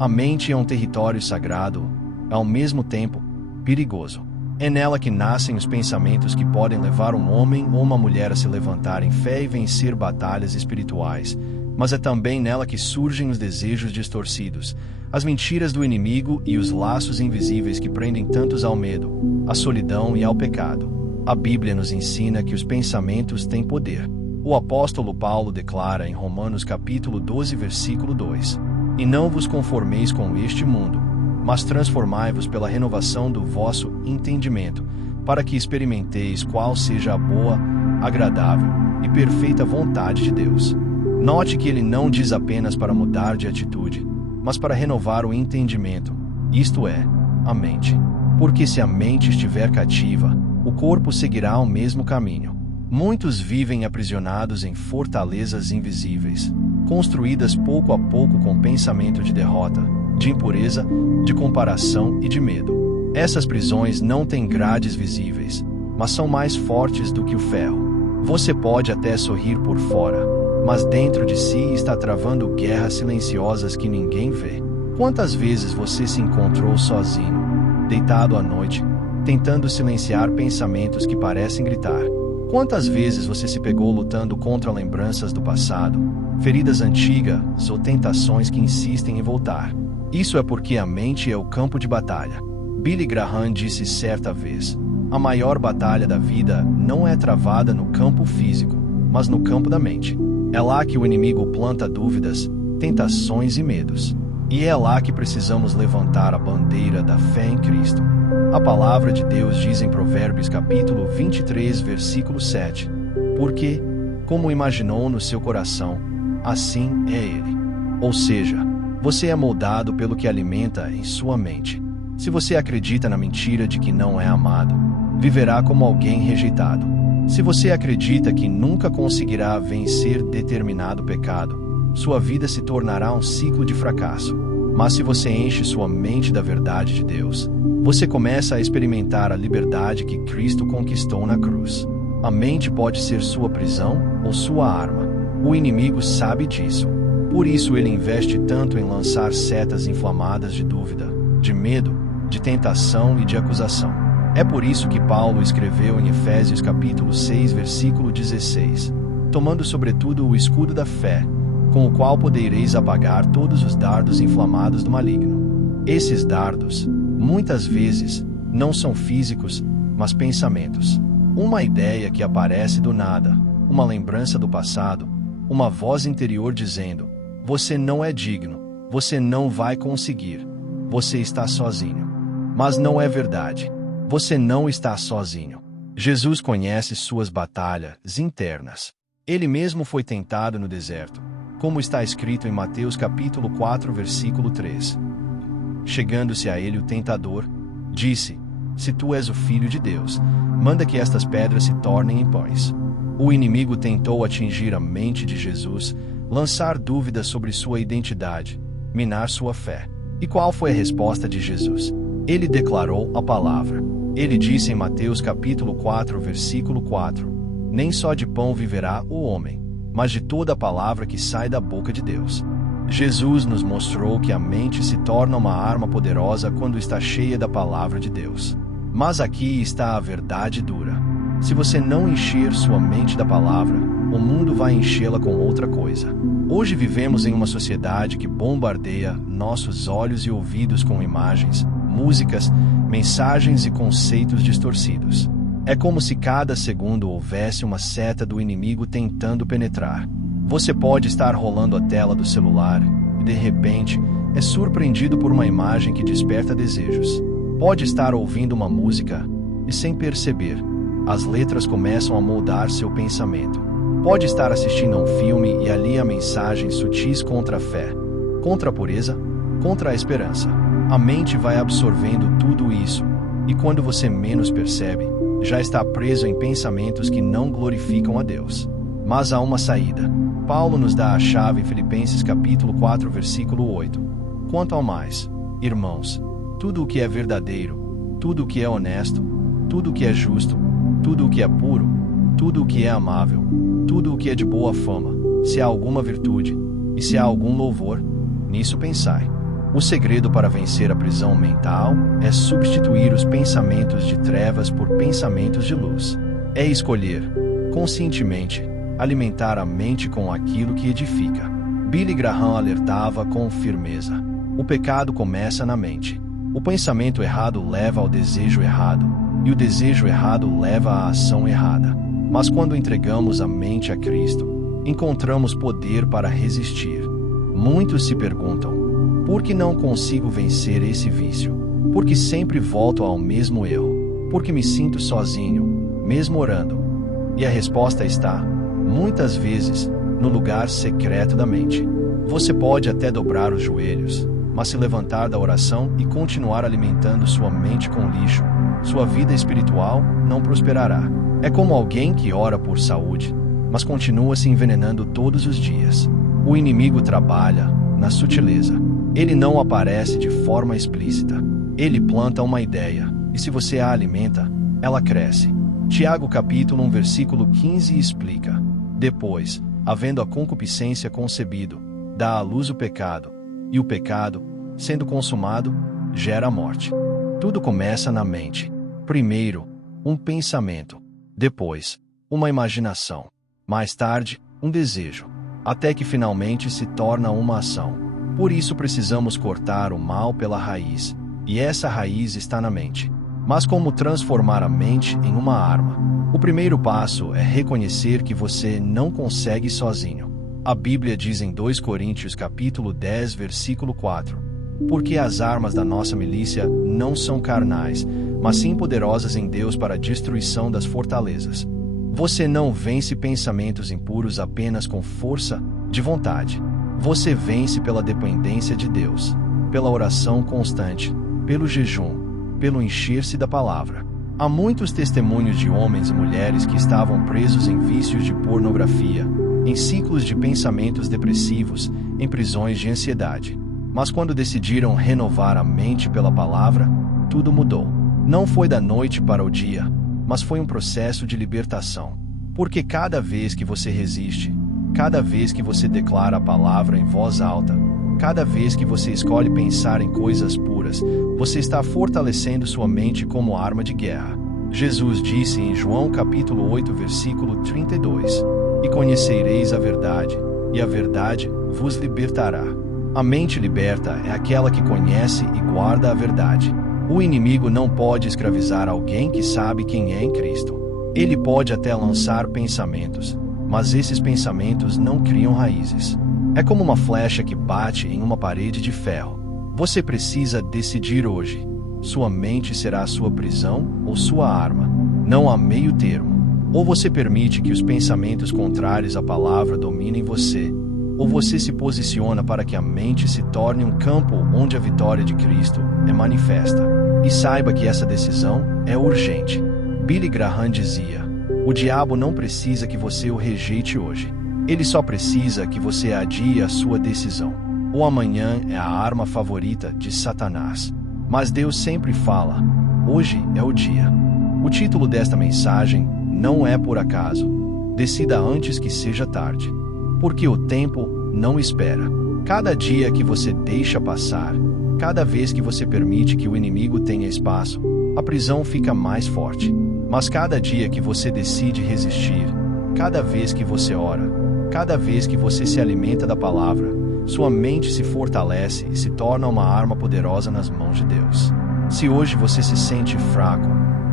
A mente é um território sagrado, ao mesmo tempo, perigoso. É nela que nascem os pensamentos que podem levar um homem ou uma mulher a se levantar em fé e vencer batalhas espirituais, mas é também nela que surgem os desejos distorcidos, as mentiras do inimigo e os laços invisíveis que prendem tantos ao medo, à solidão e ao pecado. A Bíblia nos ensina que os pensamentos têm poder. O apóstolo Paulo declara em Romanos capítulo 12, versículo 2: "E não vos conformeis com este mundo, mas transformai-vos pela renovação do vosso entendimento, para que experimenteis qual seja a boa, agradável e perfeita vontade de Deus." Note que ele não diz apenas para mudar de atitude, mas para renovar o entendimento, isto é, a mente. Porque se a mente estiver cativa, o corpo seguirá o mesmo caminho. Muitos vivem aprisionados em fortalezas invisíveis, construídas pouco a pouco com pensamento de derrota, de impureza, de comparação e de medo. Essas prisões não têm grades visíveis, mas são mais fortes do que o ferro. Você pode até sorrir por fora, mas dentro de si está travando guerras silenciosas que ninguém vê. Quantas vezes você se encontrou sozinho, deitado à noite, tentando silenciar pensamentos que parecem gritar? Quantas vezes você se pegou lutando contra lembranças do passado, feridas antigas ou tentações que insistem em voltar? Isso é porque a mente é o campo de batalha. Billy Graham disse certa vez: "A maior batalha da vida não é travada no campo físico, mas no campo da mente." É lá que o inimigo planta dúvidas, tentações e medos. E é lá que precisamos levantar a bandeira da fé em Cristo. A palavra de Deus diz em Provérbios capítulo 23, versículo 7: "Porque, como imaginou no seu coração, assim é ele." Ou seja, você é moldado pelo que alimenta em sua mente. Se você acredita na mentira de que não é amado, viverá como alguém rejeitado. Se você acredita que nunca conseguirá vencer determinado pecado, sua vida se tornará um ciclo de fracasso. Mas se você enche sua mente da verdade de Deus, você começa a experimentar a liberdade que Cristo conquistou na cruz. A mente pode ser sua prisão ou sua arma. O inimigo sabe disso. Por isso ele investe tanto em lançar setas inflamadas de dúvida, de medo, de tentação e de acusação. É por isso que Paulo escreveu em Efésios capítulo 6, versículo 16: "Tomando sobretudo o escudo da fé, com o qual podereis apagar todos os dardos inflamados do maligno." Esses dardos, muitas vezes, não são físicos, mas pensamentos. Uma ideia que aparece do nada, uma lembrança do passado, uma voz interior dizendo: "Você não é digno, você não vai conseguir, você está sozinho." Mas não é verdade. Você não está sozinho. Jesus conhece suas batalhas internas. Ele mesmo foi tentado no deserto, como está escrito em Mateus capítulo 4, versículo 3. Chegando-se a ele o tentador, disse: "Se tu és o Filho de Deus, manda que estas pedras se tornem em pães." O inimigo tentou atingir a mente de Jesus, lançar dúvidas sobre sua identidade, minar sua fé. E qual foi a resposta de Jesus? Ele declarou a palavra. Ele disse em Mateus capítulo 4, versículo 4: "Nem só de pão viverá o homem, mas de toda a palavra que sai da boca de Deus." Jesus nos mostrou que a mente se torna uma arma poderosa quando está cheia da palavra de Deus. Mas aqui está a verdade dura. Se você não encher sua mente da palavra, o mundo vai enchê-la com outra coisa. Hoje vivemos em uma sociedade que bombardeia nossos olhos e ouvidos com imagens, músicas, mensagens e conceitos distorcidos. É como se cada segundo houvesse uma seta do inimigo tentando penetrar. Você pode estar rolando a tela do celular e, de repente, é surpreendido por uma imagem que desperta desejos. Pode estar ouvindo uma música e, sem perceber, as letras começam a moldar seu pensamento. Pode estar assistindo a um filme e ali há mensagens sutis contra a fé, contra a pureza, contra a esperança. A mente vai absorvendo tudo isso, e quando você menos percebe, já está preso em pensamentos que não glorificam a Deus. Mas há uma saída. Paulo nos dá a chave em Filipenses capítulo 4, versículo 8. "Quanto ao mais, irmãos, tudo o que é verdadeiro, tudo o que é honesto, tudo o que é justo, tudo o que é puro, tudo o que é amável, tudo o que é de boa fama, se há alguma virtude, e se há algum louvor, nisso pensai." O segredo para vencer a prisão mental é substituir os pensamentos de trevas por pensamentos de luz. É escolher, conscientemente, alimentar a mente com aquilo que edifica. Billy Graham alertava com firmeza: o pecado começa na mente. O pensamento errado leva ao desejo errado, e o desejo errado leva à ação errada. Mas quando entregamos a mente a Cristo, encontramos poder para resistir. Muitos se perguntam: por que não consigo vencer esse vício? Por que sempre volto ao mesmo erro? Por que me sinto sozinho, mesmo orando? E a resposta está, muitas vezes, no lugar secreto da mente. Você pode até dobrar os joelhos, mas se levantar da oração e continuar alimentando sua mente com lixo, sua vida espiritual não prosperará. É como alguém que ora por saúde, mas continua se envenenando todos os dias. O inimigo trabalha na sutileza. Ele não aparece de forma explícita. Ele planta uma ideia, e se você a alimenta, ela cresce. Tiago capítulo 1 versículo 15 explica: depois, havendo a concupiscência concebido, dá à luz o pecado, e o pecado, sendo consumado, gera a morte. Tudo começa na mente. Primeiro, um pensamento. Depois, uma imaginação. Mais tarde, um desejo. Até que finalmente se torna uma ação. Por isso precisamos cortar o mal pela raiz. E essa raiz está na mente. Mas como transformar a mente em uma arma? O primeiro passo é reconhecer que você não consegue sozinho. A Bíblia diz em 2 Coríntios capítulo 10 versículo 4: porque as armas da nossa milícia não são carnais, mas sim poderosas em Deus para a destruição das fortalezas. Você não vence pensamentos impuros apenas com força de vontade. Você vence pela dependência de Deus, pela oração constante, pelo jejum, pelo encher-se da palavra. Há muitos testemunhos de homens e mulheres que estavam presos em vícios de pornografia, em ciclos de pensamentos depressivos, em prisões de ansiedade. Mas quando decidiram renovar a mente pela palavra, tudo mudou. Não foi da noite para o dia, mas foi um processo de libertação. Porque cada vez que você resiste, cada vez que você declara a palavra em voz alta, cada vez que você escolhe pensar em coisas puras, você está fortalecendo sua mente como arma de guerra. Jesus disse em João capítulo 8 versículo 32: e conhecereis a verdade, e a verdade vos libertará. A mente liberta é aquela que conhece e guarda a verdade. O inimigo não pode escravizar alguém que sabe quem é em Cristo. Ele pode até lançar pensamentos, mas esses pensamentos não criam raízes. É como uma flecha que bate em uma parede de ferro. Você precisa decidir hoje. Sua mente será sua prisão ou sua arma. Não há meio termo. Ou você permite que os pensamentos contrários à palavra dominem você, ou você se posiciona para que a mente se torne um campo onde a vitória de Cristo é manifesta. E saiba que essa decisão é urgente. Billy Graham dizia: o diabo não precisa que você o rejeite hoje. Ele só precisa que você adie a sua decisão. O amanhã é a arma favorita de Satanás. Mas Deus sempre fala: hoje é o dia. O título desta mensagem não é por acaso. Decida antes que seja tarde. Porque o tempo não espera. Cada dia que você deixa passar, cada vez que você permite que o inimigo tenha espaço, a prisão fica mais forte. Mas cada dia que você decide resistir, cada vez que você ora, cada vez que você se alimenta da palavra, sua mente se fortalece e se torna uma arma poderosa nas mãos de Deus. Se hoje você se sente fraco,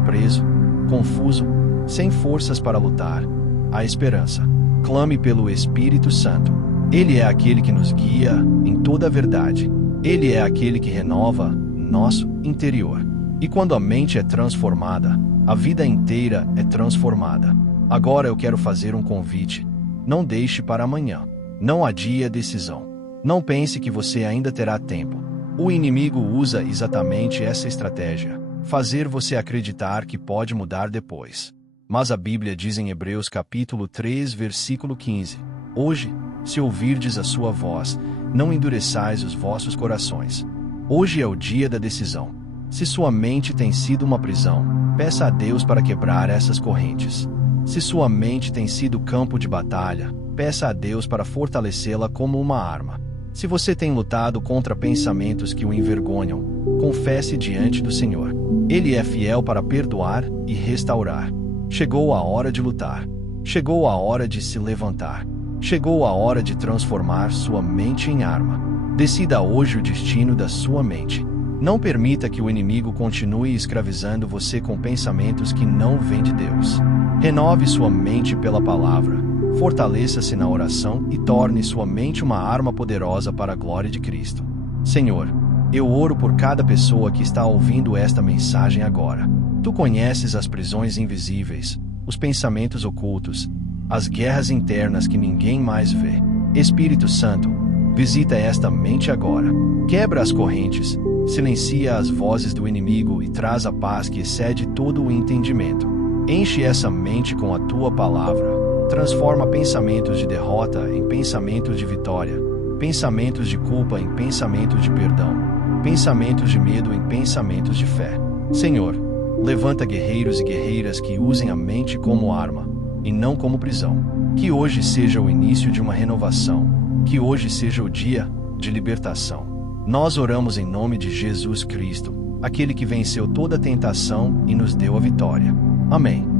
preso, confuso, sem forças para lutar, há esperança. Clame pelo Espírito Santo. Ele é aquele que nos guia em toda a verdade. Ele é aquele que renova nosso interior. E quando a mente é transformada, a vida inteira é transformada. Agora eu quero fazer um convite. Não deixe para amanhã. Não adie a decisão. Não pense que você ainda terá tempo. O inimigo usa exatamente essa estratégia: fazer você acreditar que pode mudar depois. Mas a Bíblia diz em Hebreus capítulo 3, versículo 15: hoje, se ouvirdes a sua voz, não endureçais os vossos corações. Hoje é o dia da decisão. Se sua mente tem sido uma prisão, peça a Deus para quebrar essas correntes. Se sua mente tem sido campo de batalha, peça a Deus para fortalecê-la como uma arma. Se você tem lutado contra pensamentos que o envergonham, confesse diante do Senhor. Ele é fiel para perdoar e restaurar. Chegou a hora de lutar. Chegou a hora de se levantar. Chegou a hora de transformar sua mente em arma. Decida hoje o destino da sua mente. Não permita que o inimigo continue escravizando você com pensamentos que não vêm de Deus. Renove sua mente pela palavra. Fortaleça-se na oração e torne sua mente uma arma poderosa para a glória de Cristo. Senhor, eu oro por cada pessoa que está ouvindo esta mensagem agora. Tu conheces as prisões invisíveis, os pensamentos ocultos, as guerras internas que ninguém mais vê. Espírito Santo, visita esta mente agora. Quebra as correntes, silencia as vozes do inimigo e traz a paz que excede todo o entendimento. Enche essa mente com a tua palavra. Transforma pensamentos de derrota em pensamentos de vitória, pensamentos de culpa em pensamentos de perdão, pensamentos de medo em pensamentos de fé. Senhor, levanta guerreiros e guerreiras que usem a mente como arma, e não como prisão. Que hoje seja o início de uma renovação, que hoje seja o dia de libertação. Nós oramos em nome de Jesus Cristo, aquele que venceu toda tentação e nos deu a vitória. Amém.